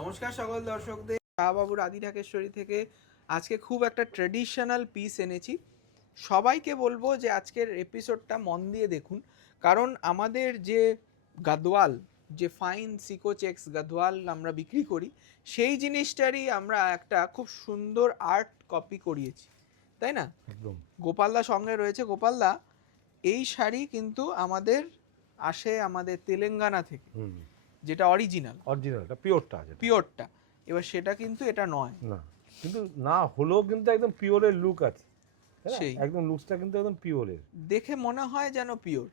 নমস্কার সকল দর্শকদের, শাহবাবুর আদি ঢাকেশ্বরী থেকে আজকে খুব একটা ট্র্যাডিশনাল পিস এনেছি। সবাইকে বলবো যে আজকের এপিসোডটা মন দিয়ে দেখুন, কারণ আমাদের যে গাদোয়াল, যে ফাইন সিকো চেক্স গাদোয়াল আমরা বিক্রি করি, সেই জিনিসটারই আমরা একটা খুব সুন্দর আর্ট কপি করিয়েছি, তাই না? একদম গোপালদা সঙ্গে রয়েছে। গোপালদা, এই শাড়ি কিন্তু আসে আমাদের তেলেঙ্গানা থেকে, যেটা অরিজিনালটা পিওরটা আছে পিওরটা। এবার সেটা কিন্তু এটা নয় না, কিন্তু না হলেও কিন্তু একদম পিওরের লুক আছে, তাই না? সেই একদম লুকসটা কিন্তু একদম পিওরের, দেখে মনে হয় যেন পিওর।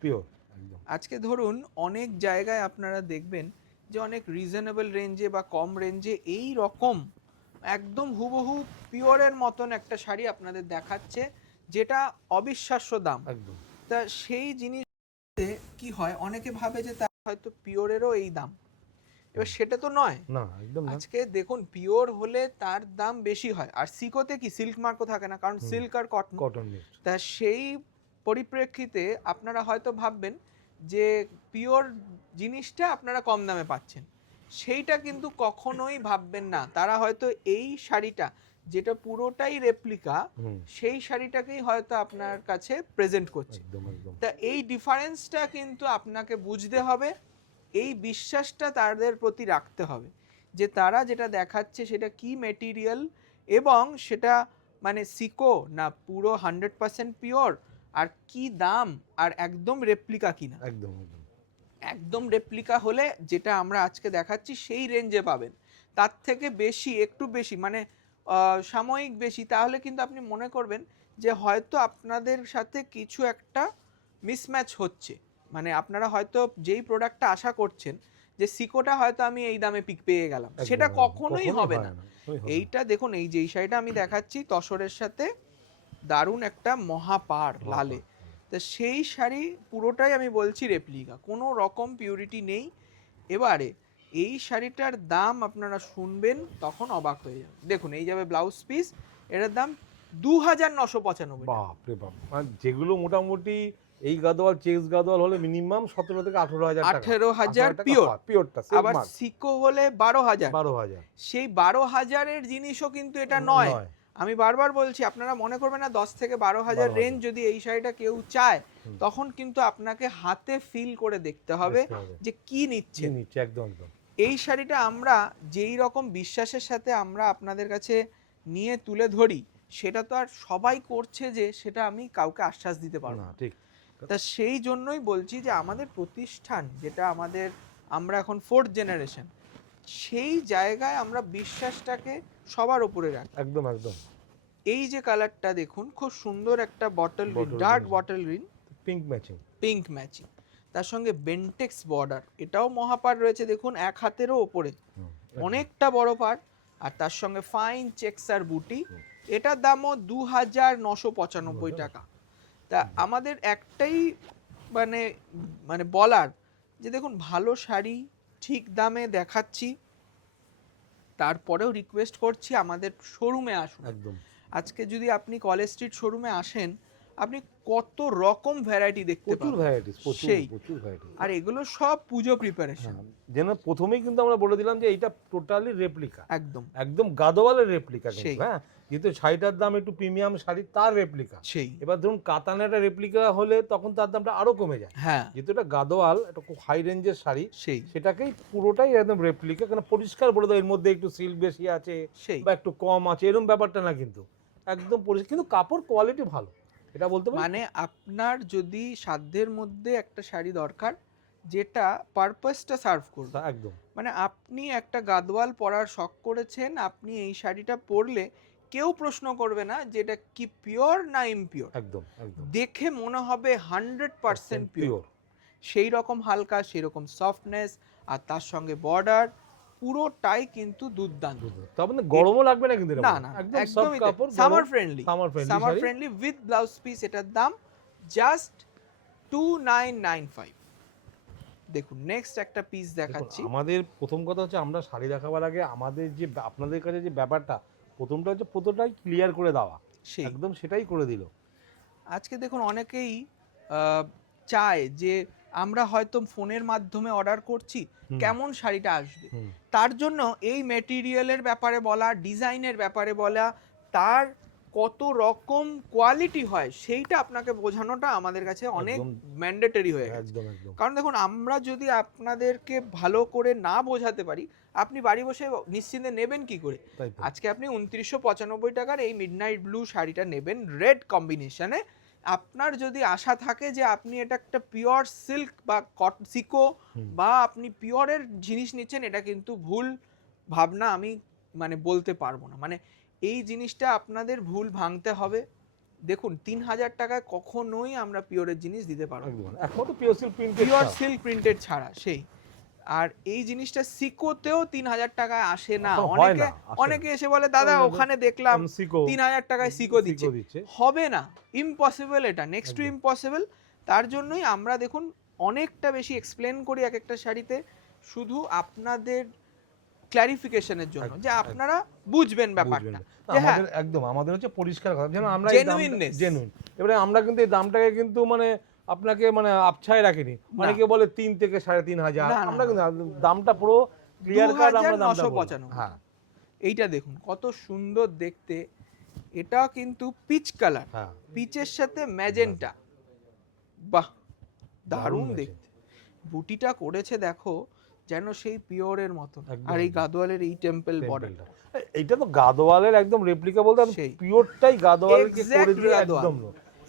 একদম। আজকে ধরুন অনেক জায়গায় আপনারা দেখবেন যে অনেক রিজনেবল রেঞ্জে বা কম রেঞ্জে এই রকম একদম হুবহু পিওরের মতন একটা শাড়ি আপনাদের দেখাচ্ছে, যেটা অবিশ্বাস্য দাম। একদম। তা সেই জিনিস কি হয়, অনেকে ভাবে যে তার হয়তো পিওরেরও এই দাম, এবার সেটা তো নয় না, একদম না। আজকে দেখুন পিওর হলে তার দাম বেশি হয়, আর সিকোতে কি সিল্ক মার্কও থাকে না, কারণ সিল্ক আর কটন। তা সেই পরিপ্রেক্ষিতে আপনারা হয়তো ভাববেন যে পিওর জিনিসটা আপনারা কম দামে পাচ্ছেন, সেইটা কিন্তু কখনোই ভাববেন না। তারা হয়তো এই শাড়িটা যেটা পুরোটাই রেপ্লিকা, সেই শাড়িটাকেই হয়তো আপনার কাছে প্রেজেন্ট করছে। তা এই ডিফারেন্সটা কিন্তু আপনাকে বুঝতে হবে, এই বিশ্বাসটা তাদের প্রতি রাখতে হবে যে তারা যেটা দেখাচ্ছে সেটা কি মেটেরিয়াল, এবং সেটা মানে সিকো না পুরো 100% পিওর, আর কি দাম, আর একদম রেপ্লিকা কিনা। একদম রেপ্লিকা হলে যেটা আমরা আজকে দেখাচ্ছি সেই রেঞ্জে পাবেন, তার থেকে বেশি, একটু বেশি মানে সাময়িক বেশি, তাহলে কিন্তু আপনি মনে করবেন যে হয়তো আপনাদের সাথে কিছু একটা মিসম্যাচ হচ্ছে। মানে আপনারা হয়তো যেই প্রোডাক্টটা আশা করছেন যে সিকোটা হয়তো আমি এই দামে পেয়ে গেলাম, সেটা কখনোই হবে না। এইটা দেখুন, এই যেই শাড়িটা আমি দেখাচ্ছি তসরের সাথে দারুণ একটা মহাপার লালে, তো সেই শাড়ি পুরোটাই আমি বলছি রেপ্লিকা, কোনো রকম পিউরিটি নেই। এবারে এই শাড়িটার দাম আপনারা শুনবেন তখন অবাক হয়ে যাবেন। দেখুন এই যাবে ব্লাউজ পিস, এটার দাম 2995। বাপরে বাপ, মানে যেগুলো মোটামুটি এই গাদোয়াল চেক্স গাদোয়াল হলে মিনিমাম 17 থেকে 18,000 টাকা, 18,000 পিওরটা, আবার সিকো হলে 12,000। সেই 12,000-এর জিনিসও কিন্তু এটা নয়। আমি বারবার বলছি, আপনারা মনে করবেন না 10 থেকে 12,000 রেঞ্জ যদি এই শাড়িটা কেউ চায়, তখন কিন্তু আপনাকে হাতে ফিল করে দেখতে হবে যে কি নিচ্ছে। একদম। এই শাড়িটা আমরা যেই রকম বিশ্বাসের সাথে আমরা আপনাদের কাছে নিয়ে তুলে ধরি, সেটা তো আর সবাই করছে যে সেটা আমি কাউকে আশ্বাস দিতে পারবো না। ঠিক। তা সেই জন্যই বলছি যে আমাদের প্রতিষ্ঠান যেটা আমরা এখন 4th জেনারেশন, সেই জায়গায় আমরা বিশ্বাসটাকে সবার উপরে রাখি। একদম। এই যে কালারটা দেখুন, খুব সুন্দর একটা bottle green, dark bottle green, pink matching, তার সঙ্গে বেন্টেক্স বর্ডার, এটাও মহাপার রয়েছে দেখুন, এক হাতেরও ওপরে, অনেকটা বড় পার, আর তার সঙ্গে ফাইন চেক্স আর বুটি। এটার দামও 2,995 টাকা। তা আমাদের একটাই মানে মানে বলার যে দেখুন, ভালো শাড়ি ঠিক দামে দেখাচ্ছি, তারপরেও রিকোয়েস্ট করছি আমাদের শোরুমে আসুন। আজকে যদি আপনি কলেজ স্ট্রিট শোরুমে আসেন, আপনি কত রকম ভ্যারাইটি দেখতে পাবেন, প্রচুর ভ্যারাইটি। আর এগুলো সব পুজো প্রিপারেশন। যেন প্রথমেই কিন্তু আমরা বলে দিলাম যে এটা টোটালি রেপ্লিকা, একদম গাদোয়ালের রেপ্লিকা। হ্যাঁ, যেহেতু শাড়িটার দাম একটু প্রিমিয়াম শাড়ি, তার রেপ্লিকা। এবার ধরুন কাতানেটা রেপ্লিকা হলে তখন তার দামটা আরো কমে যায়। হ্যাঁ, যেহেতু এটা গাদোয়াল, এটা খুব হাই রেঞ্জের শাড়ি, সেটাকেই পুরোটাই একদম রেপ্লিকা। কেন পরিষ্কার বলে দেয় এর মধ্যে একটু সিল্ক বেশি আছে বা একটু কম আছে, এরকম ব্যাপারটা না, কিন্তু একদম পরিষ্কার, কিন্তু কাপড় কোয়ালিটি ভালো, এটা বলতে পারি। মানে আপনার যদি সাধ্যের মধ্যে একটা শাড়ি দরকার যেটা পারপাসটা সার্ভ করবে, একদম, মানে আপনি একটা গাদোয়াল পরার শখ করেছেন, আপনি এই শাড়িটা পরলে কেউ প্রশ্ন করবে না যে এটা কি পিওর না ইমপিওর, একদম দেখে মনে হবে 100% পিওর। সেই রকম হালকা, সেই রকম সফটনেস, আর তার সঙ্গে বর্ডার, পুরোটাই কিন্তু দুর্দান্ত। তবে গরমও লাগবে না, কিন্তু না, একদম summer friendly with blouse piece. এটার দাম জাস্ট 2,995। দেখুন নেক্সট একটা পিস দেখাচ্ছি। আমাদের প্রথম কথা হচ্ছে, আমরা শাড়ি দেখাবার আগে আমাদের যে আপনাদের কাছে যে ব্যাপারটা, প্রথমটা হচ্ছে প্রথমটাই ক্লিয়ার করে দেওয়া, একদম সেটাই করে দিল। আজকে দেখুন অনেকেই চায় যে আমরা হয়তো ফোনের মাধ্যমে অর্ডার করছি কেমন শাড়িটা আসবে, তার জন্য এই মেটেরিয়ালের ব্যাপারে বলা, ডিজাইনের ব্যাপারে বলা, তার কত রকম কোয়ালিটি হয় সেইটা আপনাকে বোঝানোটা আমাদের কাছে অনেক ম্যান্ডেটরি হয়ে গেছে। কারণ দেখুন, আমরা যদি আপনাদেরকে ভালো করে না বোঝাতে পারি, আপনি বাড়ি বসে নিশ্চিন্তে নেবেন কি করে? আজকে আপনি 2995 টাকার এই মিডনাইট ব্লু শাড়িটা নেবেন রেড কম্বিনেশনে, আপনার যদি আশা থাকে যে আপনি এটা একটা পিওর সিল্ক বা সিকো বা আপনি পিওরের জিনিস নিচ্ছেন, এটা কিন্তু ভুল ভাবনা আমি মানে বলতে পারবো না। মানে এই জিনিসটা আপনাদের ভুল ভাঙতে হবে। দেখুন, 3000 টাকায় কখনোই আমরা পিওরের জিনিস দিতে পারবো না, একমাত্র পিওর সিল্ক প্রিন্টেড ছাড়া। সেই আর এই জিনিসটা সিকোতেও 3000 টাকায় আসে না। অনেকে এসে বলে দাদা ওখানে দেখলাম 3000 টাকায় সিকো দিচ্ছে, হবে না, ইম্পসিবল, এটা নেক্সট টু ইম্পসিবল। তার জন্যই আমরা দেখুন অনেকটা বেশি এক্সপ্লেন করি এক একটা শাড়িতে, শুধু আপনাদের ক্লারিফিকেশনের জন্য, যে আপনারা বুঝবেন ব্যাপারটা। আমাদের একদম আমাদের হচ্ছে পরিষ্কার কথা, যেন আমরা জেনুইন। এবারে আমরা কিন্তু এই দামটাকে কিন্তু মানে আপনাকে মানে আপছায় রাখিনি, মানে কি বলে 3 থেকে 3500, আমরা কিন্তু দামটা পুরো ক্লিয়ার কাট আমরা দামটা 2995। হ্যাঁ, এইটা দেখুন কত সুন্দর দেখতে, এটা কিন্তু পিচ কালার, পিচের সাথে ম্যাজেন্টা, বাহ দারুণ দেখতে। বুটিটা করেছে দেখো যেন সেই পিওরের মতো, আর এই গাদোয়ালের এই টেম্পল বর্ডারটা, এইটা তো গাদোয়ালের একদম রেপ্লিকা, বলতে পিওরটাই গাদোয়ালকে করে দিয়ে একদম,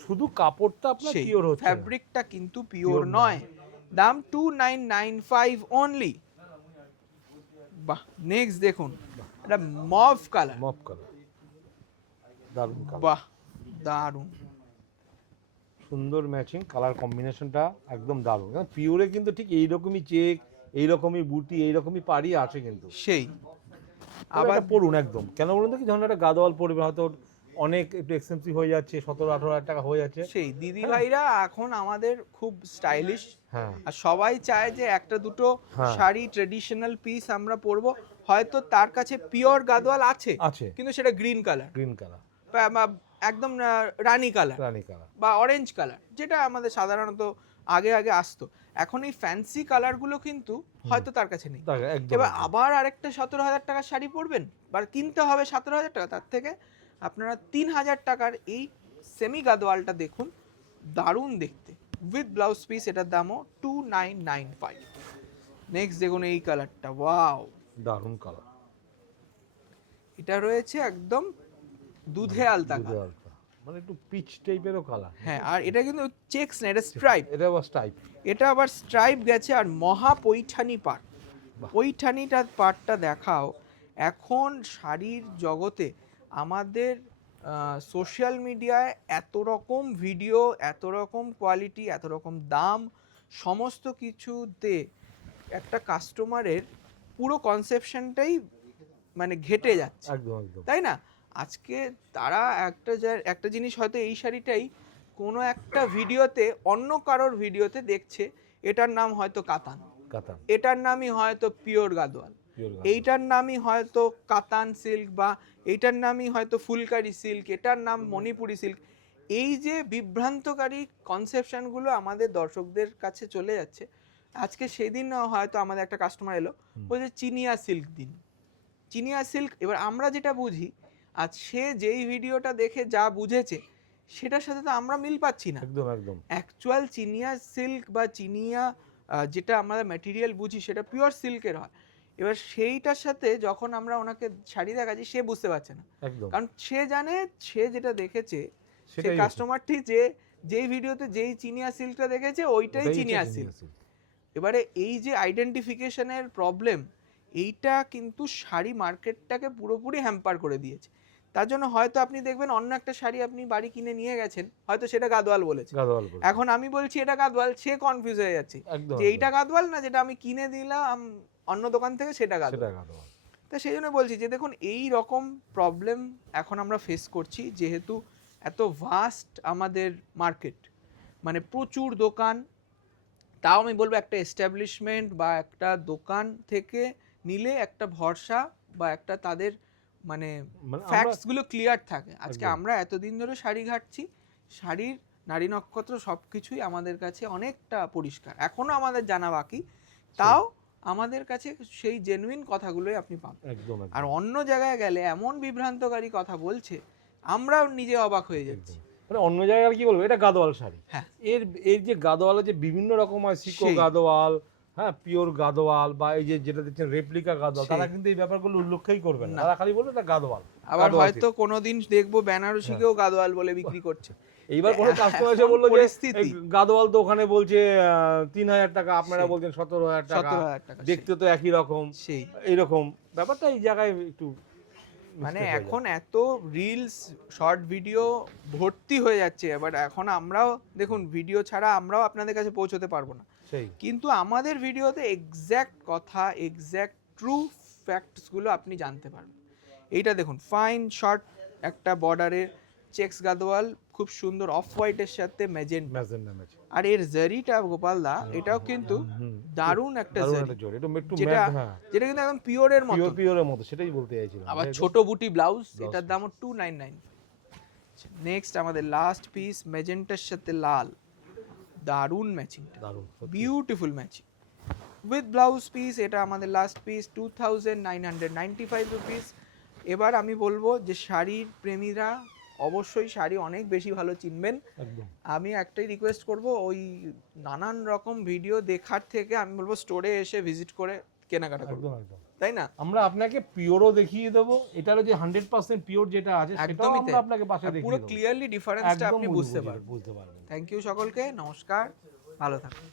শুধু কাপড়টা আপনার পিওর হচ্ছে, ফ্যাব্রিকটা কিন্তু পিওর নয়। দাম 2995 অনলি। বাহ, নেক্সট দেখুন, এটা মভ কালার, দারুণ কালার, বাহ দারুণ সুন্দর ম্যাচিং কালার কম্বিনেশনটা একদম দারুণ। পিওরে কিন্তু ঠিক এইরকমই চেক, এইরকমই বুটি, এইরকমই পাড়ি আছে কিন্তু। সেই আবার পড়ুন একদম, কেন বলুন তো, কি ধরনের একটা গাদোয়াল পড়বে হয়তো অনেক একটু এক্সপেন্সিভ হয়ে যাচ্ছে, 17-18 টাকা হয়ে যাচ্ছে। সেই দিদি ভাইরা এখন আমাদের খুব স্টাইলিশ, আর সবাই চায় যে একটা দুটো শাড়ি ট্রেডিশনাল পিস আমরা পরবো, হয়তো তার কাছে পিওর গাদোয়াল আছে কিন্তু সেটা গ্রিন কালার একদম রানী কালার বা অরেঞ্জ কালার, যেটা আমাদের সাধারণত আগে আসতো। এখন এই ফ্যান্সি কালারগুলো কিন্তু হয়তো তার কাছে নেই। এবার আবার আরেকটা 17,000 টাকার শাড়ি পরবেন বা কিনতে হবে 17,000 টাকা, তার থেকে আপনারা 3000 টাকার এই সেমি গাদোয়ালটা দেখুন, দারুণ দেখতে, উইথ ব্লাউজ পিস, এটার দামও 2995। নেক্সট দেখুন এই কালারটা, ওয়াও দারুণ কালার, এটা রয়েছে একদম দুধে আলতা কালার, মানে একটু পিচ টাইপেরও কালার। হ্যাঁ, আর এটা কিন্তু চেকস না, এটা স্ট্রাইপ, এটা আবার স্ট্রাইপ গেছে, আর মহা পৈঠানি পাট, পৈঠানিটার পাটটা দেখাও। এখন শাড়ির জগতে আমাদের সোশ্যাল মিডিয়ায় এত রকম ভিডিও, এত রকম কোয়ালিটি, এত রকম দাম, সমস্ত কিছুতে একটা কাস্টমারের পুরো কনসেপশনটাই মানে ঘেটে যাচ্ছে, তাই না? আজকে তারা একটা জিনিস হয়তো এই শাড়িটাই কোনো একটা ভিডিওতে, অন্য কারোর ভিডিওতে দেখছে, এটার নাম হয়তো কাতান, এটার নামই হয়তো পিওর গাদোয়াল, এইটার নামই হয়তো কাতান সিল্ক, বা এইটার নামই হয়তো ফুলকারি সিল্ক, এটার নাম মণিপুরি সিল্ক। এই যে বিভ্রান্তকারী কনসেপশনগুলো আমাদের দর্শকদের কাছে চলে যাচ্ছে। আজকে সেদিন হয়তো আমাদের একটা কাস্টমার এলো, বলছে চিনিয়া সিল্ক দিন, চিনিয়া সিল্ক। এবার আমরা যেটা বুঝি, আজ সে যেই ভিডিওটা দেখে যা বুঝেছে সেটার সাথে তো আমরা মিল পাচ্ছি না। একদম অ্যাকচুয়াল চিনিয়া সিল্ক বা চিনিয়া যেটা আমরা ম্যাটেরিয়াল বুঝি সেটা পিওর সিল্কের হয়। এবার সেইটার সাথে যখন আমরা ওনাকে শাড়ি দেখাচ্ছি, সে বুঝতে পারছে না, কারণ সে জানে, সে যেটা দেখেছে, সে কাস্টমারটি যেই ভিডিওতে যেই চিনিয়া সিল্কটা দেখেছে ওইটাই চিনিয়া সিল্ক। এবারে এই যে আইডেন্টিফিকেশনের প্রবলেম, এইটা কিন্তু শাড়ি মার্কেটটাকে পুরোপুরি হ্যাম্পার করে দিয়েছে। তার জন্য হয়তো আপনি দেখবেন অন্য একটা শাড়ি আপনি বাড়ি কিনে নিয়ে গেছেন, হয়তো সেটা গাদোয়াল বলেছে, এখন আমি বলছি এটা গাদোয়াল, সে কনফিউজ হয়ে যাচ্ছে যে এইটা গাদোয়াল না, যেটা আমি কিনে দিলাম অন্য দোকান থেকে সেটা গাদোয়াল। তা সেই জন্য বলছি যে দেখুন, এই রকম প্রবলেম এখন আমরা ফেস করছি, যেহেতু এত ভাস্ট আমাদের মার্কেট, মানে প্রচুর দোকান। তাও আমি বলবো একটা এস্টাবলিশমেন্ট বা একটা দোকান থেকে নিলে একটা ভরসা বা একটা তাদের মানে ফ্যাক্টসগুলো ক্লিয়ার থাকে। আজকে আমরা এতদিন ধরে শাড়ি ঘাটছি, শাড়ির নারী নক্ষত্র সবকিছুই আমাদের কাছে অনেকটা পরিষ্কার, এখনো আমাদের জানা বাকি, তাও আমাদের কাছে সেই জেনুইন কথাগুলোই আপনি পাবেন। একদম। আর অন্য জায়গায় গেলে এমন বিভ্রান্তকারী কথা বলছে, আমরাও নিজে অবাক হয়ে যাচ্ছি। মানে অন্য জায়গায় কি বলবো, এটা গাদোয়াল শাড়ি। হ্যাঁ, এর যে গাদোয়ালে যে বিভিন্ন রকম হয়, সিকো গাদোয়াল, হ্যাঁ, পিওর গাদোয়াল, বা এই যে যেটা দেখছেন রেপ্লিকা গাদোয়াল, তারা কিন্তু এই ব্যাপারগুলো উল্লেখই করবে না, তারা খালি বলবে এটা গাদোয়াল। আবার হয়তো কোনোদিন দেখবো বেনারসিকেও গাদোয়াল বলে বিক্রি করছে। এইবার কোনো কাস্টমার এসে বললো যে গাদোয়াল তো ওখানে বলছে 3000 টাকা, আপনারা বলছেন 17,000 টাকা, দেখতে তো একই রকম, সেই এইরকম ব্যাপারটা এই জায়গায় একটু মানে এখন এত রিলস শর্ট ভিডিও ভর্তি হয়ে যাচ্ছে। এবার এখন আমরাও দেখুন, ভিডিও ছাড়া আমরাও আপনাদের কাছে পৌঁছতে পারবো না, কিন্তু আমাদের ভিডিওতে এক্স্যাক্ট কথা, এক্স্যাক্ট ট্রু ফ্যাক্টসগুলো আপনি জানতে পারবেন। এইটা দেখুন, ফাইন শর্ট একটা বর্ডারের চেক্স গাদোয়াল, খুব সুন্দর অফ হোয়াইটের সাথে ম্যাজেন্টা, আর এর জারিটা গোপাল দা এটাও কিন্তু দারুণ একটা জারি, যেটা কিন্তু একদম পিওরের মতো, সেটাই বলতে চাইছিলাম। আবার ছোট বুটি ব্লাউজ, এটার দামও 299। নেক্সট আমাদের লাস্ট পিস, ম্যাজেন্টার সাথে লাল, দারুণ matching, beautiful matching with blouse piece. এটা আমাদের লাস্ট পিস, 2995 রুপিস। এবার আমি বলবো যে শাড়ির প্রেমীরা অবশ্যই শাড়ি অনেক বেশি ভালো চিনবেন। আমি একটাই রিকোয়েস্ট করব, ওই নানান রকম ভিডিও দেখার থেকে আমি বলবো স্টোরে এসে ভিজিট করে কেনাকাটা করুন, তাই না? আমরা আপনাকে পিওরও দেখিয়ে দেবো, এটারও যে 100% পিওর যেটা আছে সেটাও আমরা আপনাকে বাসায় দেখিয়ে দেবো, পুরো ক্লিয়ারলি ডিফারেন্সটা আপনি বুঝতে পারবেন। থ্যাংক ইউ সকলকে, নমস্কার, ভালো থাকুন।